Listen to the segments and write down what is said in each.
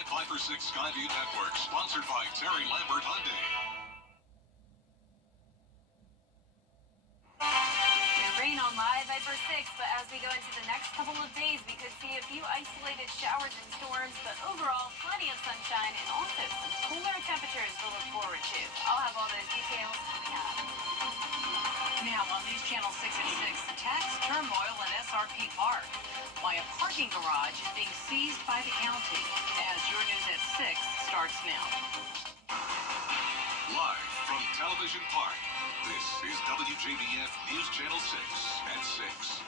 live 5 for 6 Skyview Network, sponsored by Terry Lambert Hyundai. Rain on live 5 for 6, but as we go into the next couple of days, we could see a few isolated showers and storms, but overall, plenty of sunshine and also some cooler temperatures to look forward to. I'll have all those details coming up. Now on News Channel 6 at 6, tax turmoil in SRP Park. Why a parking garage is being seized by the county. As your News at 6 starts now. Live from Television Park, this is WJBF News Channel 6 at 6.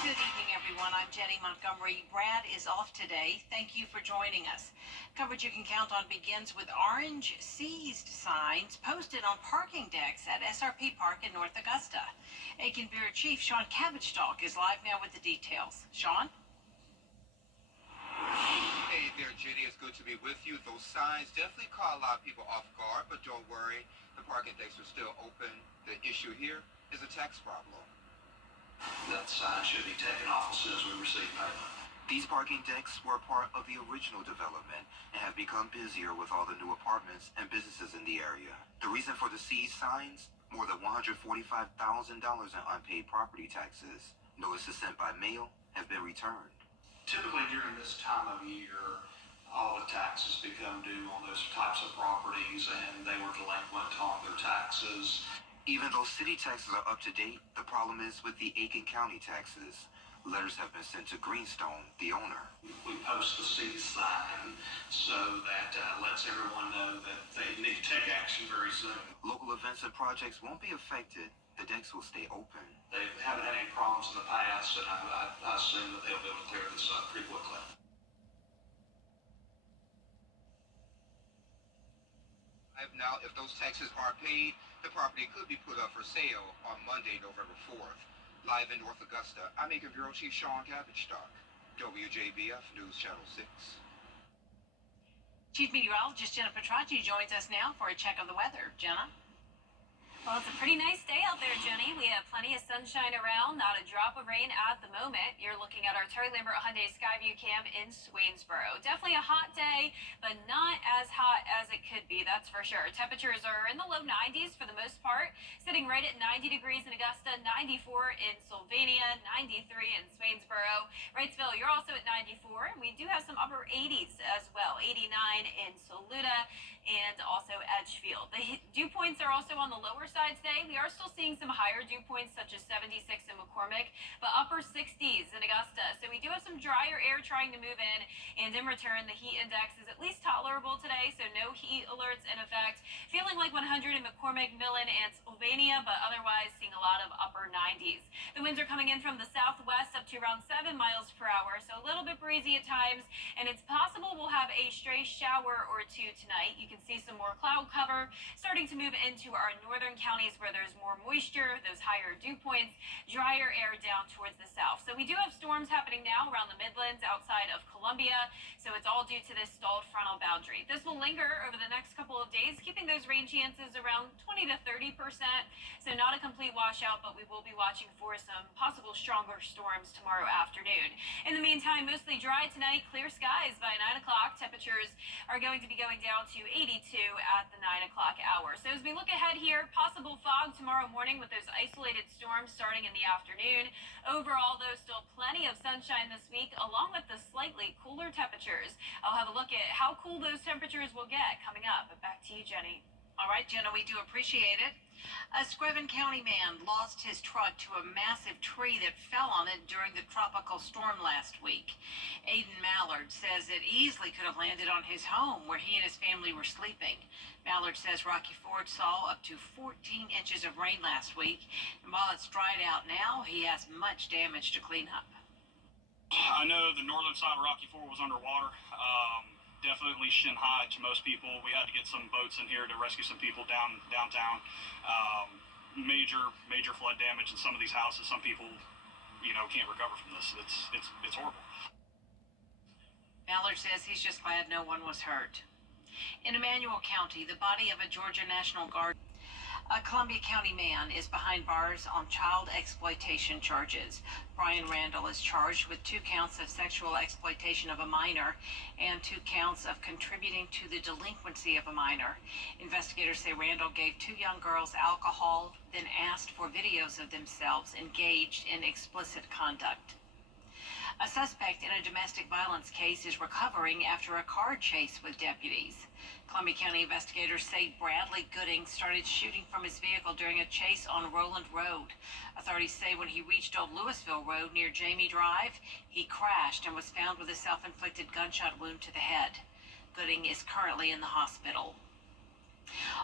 Good evening, everyone. I'm Jenny Montgomery. Brad is off today. Thank you for joining us. Coverage you can count on begins with orange seized signs posted on parking decks at SRP Park in North Augusta. Aiken Bureau Chief Sean Cabbage-Talk is live now with the details. Sean? Hey there, Jenny. It's good to be with you. Those signs definitely caught a lot of people off guard, but don't worry. The parking decks are still open. The issue here is a tax problem. That sign should be taken off as soon as we receive payment. These parking decks were part of the original development and have become busier with all the new apartments and businesses in the area. The reason for the seized signs? More than $145,000 in unpaid property taxes. Notices sent by mail have been returned. Typically during this time of year, all the taxes become due on those types of properties and they were delinquent on their taxes. Even though city taxes are up to date, the problem is with the Aiken County taxes. Letters have been sent to Greenstone, the owner. We post the seized sign so that lets everyone know that they need to take action very soon. Local events and projects won't be affected. The decks will stay open. They haven't had any problems in the past, and I assume that they'll be able to clear this up pretty quickly. Now, if those taxes are paid, the property could be put up for sale on Monday, November 4th. Live in North Augusta, I'm Aiken Bureau Chief Sean Cabbage-Talk, WJBF News Channel 6. Chief Meteorologist Jenna Petracci joins us now for a check of the weather. Jenna? Well, it's a pretty nice day out there, Jenny. We have plenty of sunshine around, not a drop of rain at the moment. You're looking at our Terry Lambert Hyundai Skyview Cam in Swainsboro. Definitely a hot day, but not as hot as it could be, that's for sure. Temperatures are in the low 90s for the most part, sitting right at 90 degrees in Augusta, 94 in Sylvania, 93 in Swainsboro. Wrightsville, you're also at 94, and we do have some upper 80s as well, 89 in Saluda and also Edgefield. The dew points are also on the lower side today. We are still seeing some higher dew points, such as 76 in McCormick, but upper 60s in Augusta. So we do have some drier air trying to move in, and in return, the heat index is at least tolerable today, so no heat alerts in effect. Feeling like 100 in McCormick, Millen, and Sylvania, but otherwise seeing a lot of upper 90s. The winds are coming in from the southwest up to around 7 miles per hour, so a little bit breezy at times, and it's possible we'll have a stray shower or two tonight. You can see some more cloud cover starting to move into our northern counties where there's more moisture, those higher dew points, drier air down towards the south. So we do have storms happening now around the Midlands outside of Columbia, so it's all due to this stalled frontal boundary. This will linger over the next couple of days, keeping those rain chances around 20 to 30%, so not a complete washout, but we will be watching for some possible stronger storms tomorrow afternoon. In the meantime, mostly dry tonight, clear skies by 9 o'clock. Temperatures are going to be going down to 82 at the 9 o'clock hour. So as we look ahead here, possible fog tomorrow morning with those isolated storms starting in the afternoon. Overall, though, still plenty of sunshine this week, along with the slightly cooler temperatures. I'll have a look at how cool those temperatures will get coming up. But back to you, Jenny. All right, Jenna, we do appreciate it. A Screven County man lost his truck to a massive tree that fell on it during the tropical storm last week. Aiden Mallard says it easily could have landed on his home where he and his family were sleeping. Mallard says Rocky Ford saw up to 14 inches of rain last week, and while it's dried out now, he has much damage to clean up. I know the northern side of Rocky Ford was underwater. Definitely shin high to most people. We had to get some boats in here to rescue some people downtown. Major flood damage in some of these houses. Some people, can't recover from this. It's horrible. Mallard says he's just glad no one was hurt. In Emmanuel County, the body of a Georgia National Guard. A Columbia County man is behind bars on child exploitation charges. Brian Randall is charged with 2 counts of sexual exploitation of a minor and 2 counts of contributing to the delinquency of a minor. Investigators say Randall gave 2 young girls alcohol, then asked for videos of themselves engaged in explicit conduct. A suspect in a domestic violence case is recovering after a car chase with deputies. Columbia County investigators say Bradley Gooding started shooting from his vehicle during a chase on Roland Road. Authorities say when he reached Old Louisville Road near Jamie Drive, he crashed and was found with a self-inflicted gunshot wound to the head. Gooding is currently in the hospital.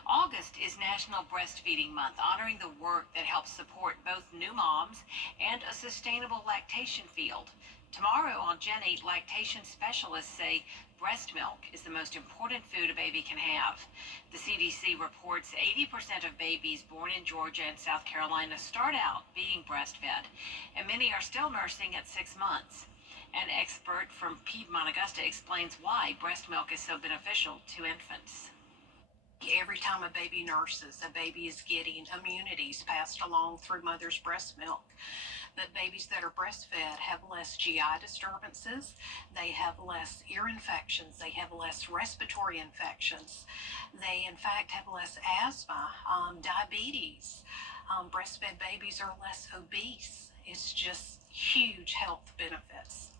August is National Breastfeeding Month, honoring the work that helps support both new moms and a sustainable lactation field. Tomorrow on Gen 8, lactation specialists say breast milk is the most important food a baby can have. The CDC reports 80% of babies born in Georgia and South Carolina start out being breastfed, and many are still nursing at 6 months. An expert from Piedmont Augusta explains why breast milk is so beneficial to infants. Every time a baby nurses, a baby is getting immunities passed along through mother's breast milk. But babies that are breastfed have less GI disturbances, they have less ear infections, they have less respiratory infections, they in fact have less asthma, diabetes. Breastfed babies are less obese. It's just huge health benefits.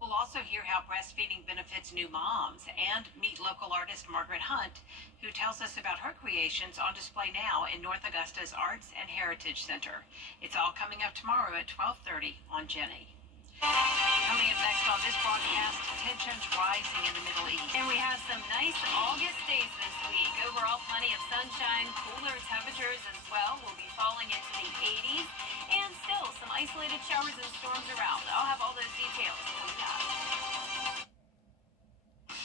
We'll also hear how breastfeeding benefits new moms and meet local artist Margaret Hunt, who tells us about her creations on display now in North Augusta's Arts and Heritage Center. It's all coming up tomorrow at 12:30 on Jenny. Coming up next on this broadcast, tensions rising in the Middle East. And we have some nice August days this week. Overall, plenty of sunshine, cooler temperatures as well. We'll be falling into the 80s and still some isolated showers and storms around. I'll have all those details coming up.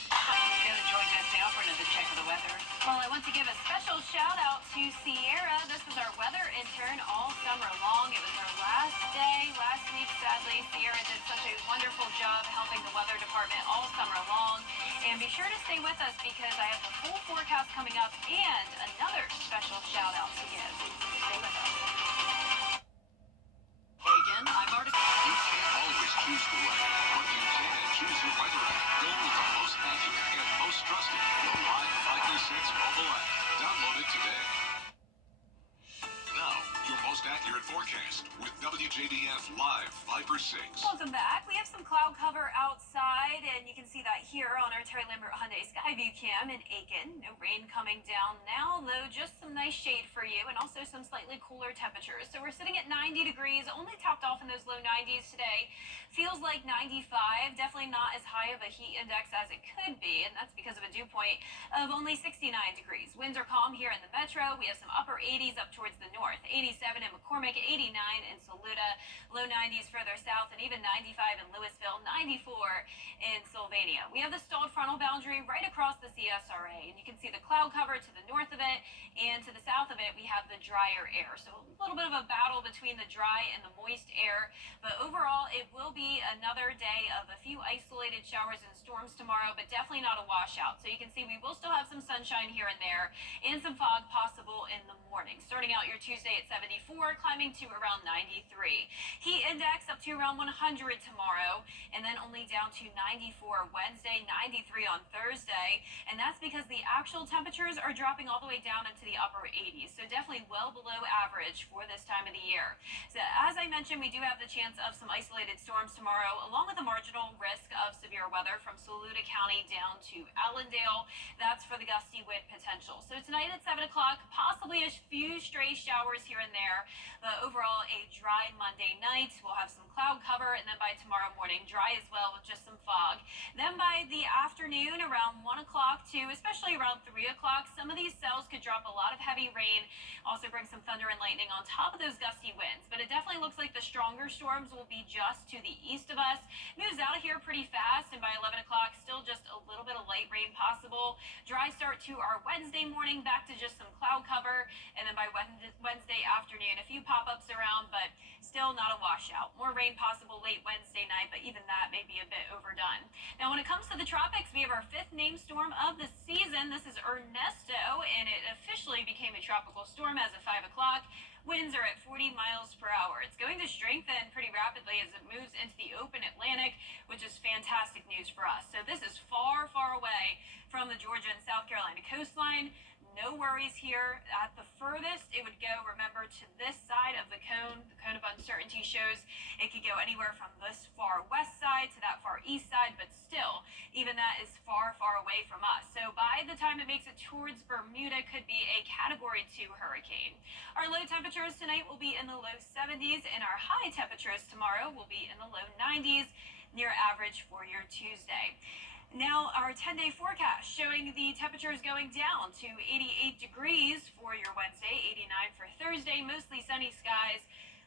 Sarah joins us now for another check of the weather. Well, I want to give a special shout out to Sierra. This was our weather intern all summer long. It was her last day last week, sadly. Sierra did such a wonderful job helping the weather department all summer long. And be sure to stay with us because I have the full forecast coming up and another special shout out to give. Stay with us. Hey again, I'm Artie. You can't always choose the weather, but you can choose your weather app. Go with the most accurate and most trusted, the Live 536 mobile app. Download it today. Now, your most accurate forecast with WJBF Live Viper 6. Welcome back. We have some cloud cover outside, and you can see that here on our Terry Lambert Hyundai Skyview Cam in Aiken. No rain coming down now, though just some nice shade for you, and also some slightly cooler temperatures. So we're sitting at 90 degrees, only topped off in those low 90s today. Feels like 95, definitely not as high of a heat index as it could be, and that's because of a dew point of only 69 degrees. Winds are calm here in the metro. We have some upper 80s up towards the north. 87 in McCormick, 89 in Saluda, low 90s further south, and even 95 in Louisville, 94 in Sylvania. We have the stalled frontal boundary right across the CSRA, and you can see the cloud cover to the north of it, and to the south of it, we have the drier air. So a little bit of a battle between the dry and the moist air, but overall, it will be another day of a few isolated showers and storms tomorrow, but definitely not a washout. So you can see we will still have some sunshine here and there, and some fog possible in the morning. Starting out your Tuesday at 74, climbing to around 93. Heat index up to around 100 tomorrow, and then only down to 94 Wednesday, 93 on Thursday, and that's because the actual temperatures are dropping all the way down into the upper 80s, so definitely well below average for this time of the year. So as I mentioned, we do have the chance of some isolated storms tomorrow, along with a marginal risk of severe weather from Saluda County down to Allendale. That's for the gusty wind potential. So tonight at 7 o'clock, possibly a few stray showers here and there, but overall a dry Monday night. We'll have some cloud cover, and then by tomorrow morning, dry as well with just some fog. Then by the afternoon, around 1 o'clock to especially around 3 o'clock, some of these cells could drop a lot of heavy rain, also bring some thunder and lightning on top of those gusty winds. But it definitely looks like the stronger storms will be just to the east of us. Moves out of here pretty fast, and by 11 o'clock, still just a little bit of light rain possible. Dry start to our Wednesday morning, back to just some cloud cover, and then by Wednesday afternoon, a few pop-ups around, but still not a washout. More rain possible late Wednesday night, but even that may be a bit overdone. Now, when it comes to the tropics, we have our fifth named storm of the season. This is Ernesto, and it officially became a tropical storm as of 5 o'clock. Winds are at 40 miles per hour. It's going to strengthen pretty rapidly as it moves into the open Atlantic, which is fantastic news for us. So this is far, far away from the Georgia and South Carolina coastline. No worries here. At the furthest, it would go, remember, to this side of the cone. The cone of uncertainty shows it could go anywhere from this far west side to that far east side, but still, even that is far, far away from us. So by the time it makes it towards Bermuda, could be a Category 2 hurricane. Our low temperatures tonight will be in the low 70s, and our high temperatures tomorrow will be in the low 90s, near average for your Tuesday. Now, our 10-day forecast showing the temperatures going down to 88 degrees for your Wednesday, 89 for Thursday, mostly sunny skies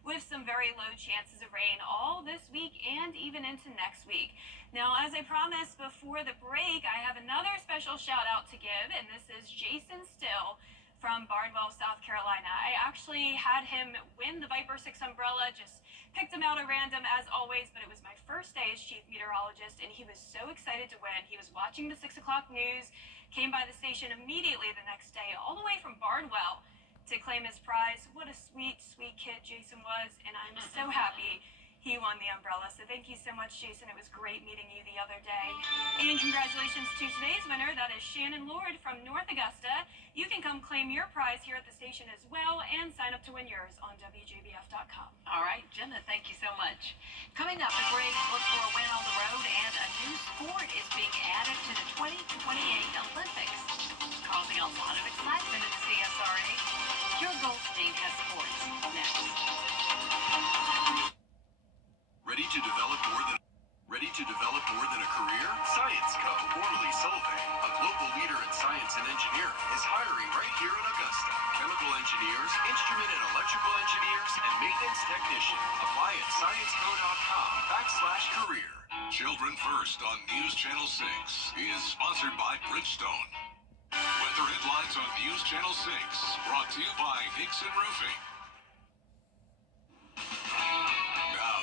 with some very low chances of rain all this week and even into next week. Now, as I promised before the break, I have another special shout out to give, and this is Jason Still from Barnwell, South Carolina. I actually had him win the Viper 6 umbrella, just picked him out at random as always, but it was my first day as chief meteorologist, and he was so excited to win. He was watching the 6 o'clock news, came by the station immediately the next day, all the way from Barnwell to claim his prize. What a sweet, sweet kid Jason was, and I'm so happy he won the umbrella. So thank you so much, Jason. It was great meeting you the other day. And congratulations to today's winner. That is Shannon Lord from North Augusta. You can come claim your prize here at the station as well and sign up to win yours on WJBF.com. All right, Jenna, thank you so much. Coming up, the Braves look for a win on the road, and a new sport is being added to the 2028 Olympics, causing a lot of excitement at CSRA. Your Goldstein has sports next. Ready to develop more than a career? Science Co., formerly Solvay, a global leader in science and engineering, is hiring right here in Augusta. Chemical engineers, instrument and electrical engineers, and maintenance technician. Apply at sciencecode.com/career. Children First on News Channel 6 is sponsored by Bridgestone. Weather headlines on News Channel 6, brought to you by Nixon Roofing.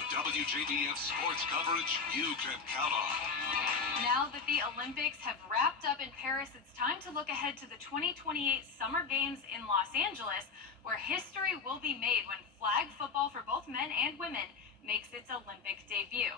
WJBF sports coverage you can count on. Now that the Olympics have wrapped up in Paris, it's time to look ahead to the 2028 Summer Games in Los Angeles, where history will be made when flag football for both men and women makes its Olympic debut.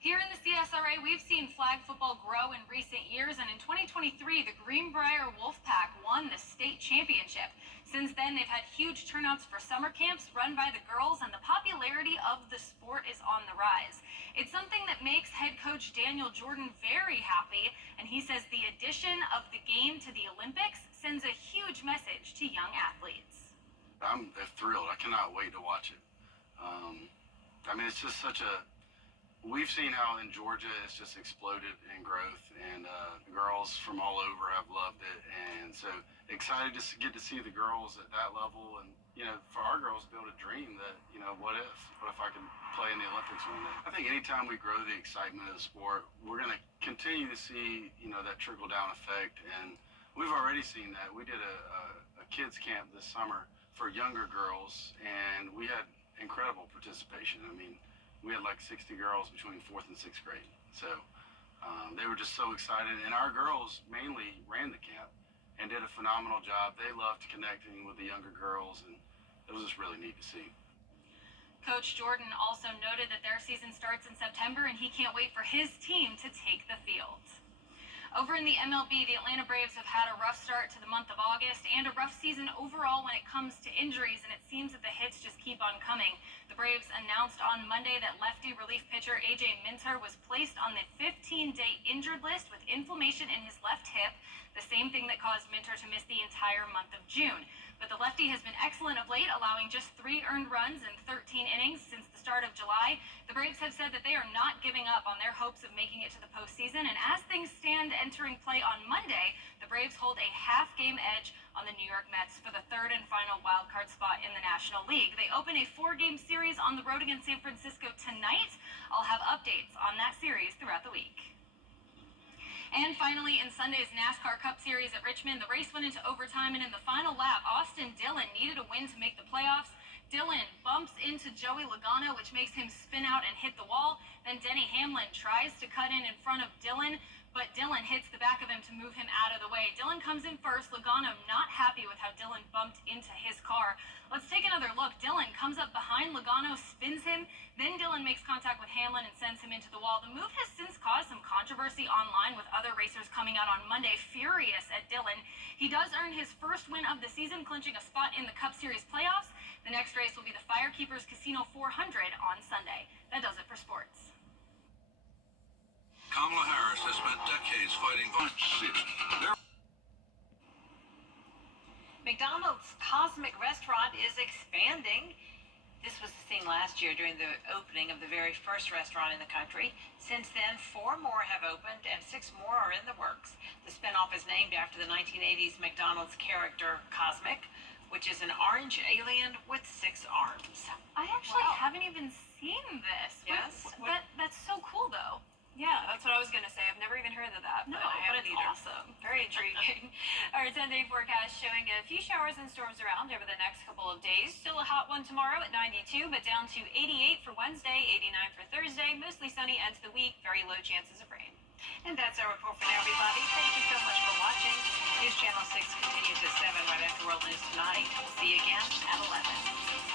Here in the CSRA, we've seen flag football grow in recent years, and in 2023, the Greenbrier Wolfpack won the state championship. Since then, they've had huge turnouts for summer camps run by the girls, and the popularity of the sport is on the rise. It's something that makes head coach Daniel Jordan very happy, and he says the addition of the game to the Olympics sends a huge message to young athletes. I'm thrilled. I cannot wait to watch it. It's just we've seen how in Georgia it's just exploded in growth, and the girls from all over have loved it, and so excited to get to see the girls at that level, and for our girls to be able to dream that what if I could play in the Olympics one day. I think anytime we grow the excitement of the sport, we're going to continue to see that trickle down effect, and we've already seen that. We did a kids camp this summer for younger girls, and we had incredible participation. We had like 60 girls between 4th and 6th grade. So they were just so excited. And our girls mainly ran the camp and did a phenomenal job. They loved connecting with the younger girls, and it was just really neat to see. Coach Jordan also noted that their season starts in September, and he can't wait for his team to take the field. Over in the MLB, the Atlanta Braves have had a rough start to the month of August and a rough season overall when it comes to injuries, and it seems that the hits just keep on coming. The Braves announced on Monday that lefty relief pitcher A.J. Minter was placed on the 15-day injured list with inflammation in his left hip, the same thing that caused Minter to miss the entire month of June. But the lefty has been excellent of late, allowing just 3 earned runs in 13 innings since the start of July. The Braves have said that they are not giving up on their hopes of making it to the postseason, and as things stand entering play on Monday, the Braves hold a half-game edge on the New York Mets for the 3rd and final wildcard spot in the National League. They open a 4-game series on the road against San Francisco tonight. I'll have updates on that series throughout the week. And finally, in Sunday's NASCAR Cup Series at Richmond, the race went into overtime, and in the final lap, Austin Dillon needed a win to make the playoffs. Dylan bumps into Joey Logano, which makes him spin out and hit the wall. Then Denny Hamlin tries to cut in front of Dylan, but Dylan hits the back of him to move him out of the way. Dylan comes in first. Logano not happy with how Dylan bumped into his car. Let's take another look. Dylan comes up behind Logano, spins him. Then Dylan makes contact with Hamlin and sends him into the wall. The move has since caused some controversy online, with other racers coming out on Monday furious at Dylan. He does earn his first win of the season, clinching a spot in the Cup Series playoffs. The next race will be the Firekeepers Casino 400 on Sunday. That does it for sports. Kamala Harris has spent decades fighting violence. McDonald's Cosmic Restaurant is expanding. This was seen last year during the opening of the very first restaurant in the country. Since then, 4 more have opened and 6 more are in the works. The spinoff is named after the 1980s McDonald's character Cosmic, which is an orange alien with 6 arms. I actually haven't even seen this. Yes? That's so cool, though. Yeah, that's what I was going to say. I've never even heard of that. No, but but it's either. awesome. Very intriguing. Our 10-day forecast showing a few showers and storms around over the next couple of days. Still a hot one tomorrow at 92, but down to 88 for Wednesday, 89 for Thursday. Mostly sunny end to the week. Very low chances of rain. And that's our report for now, everybody. Thank you so much for watching. News Channel 6 continues at 7 right after World News Tonight. We'll see you again at 11.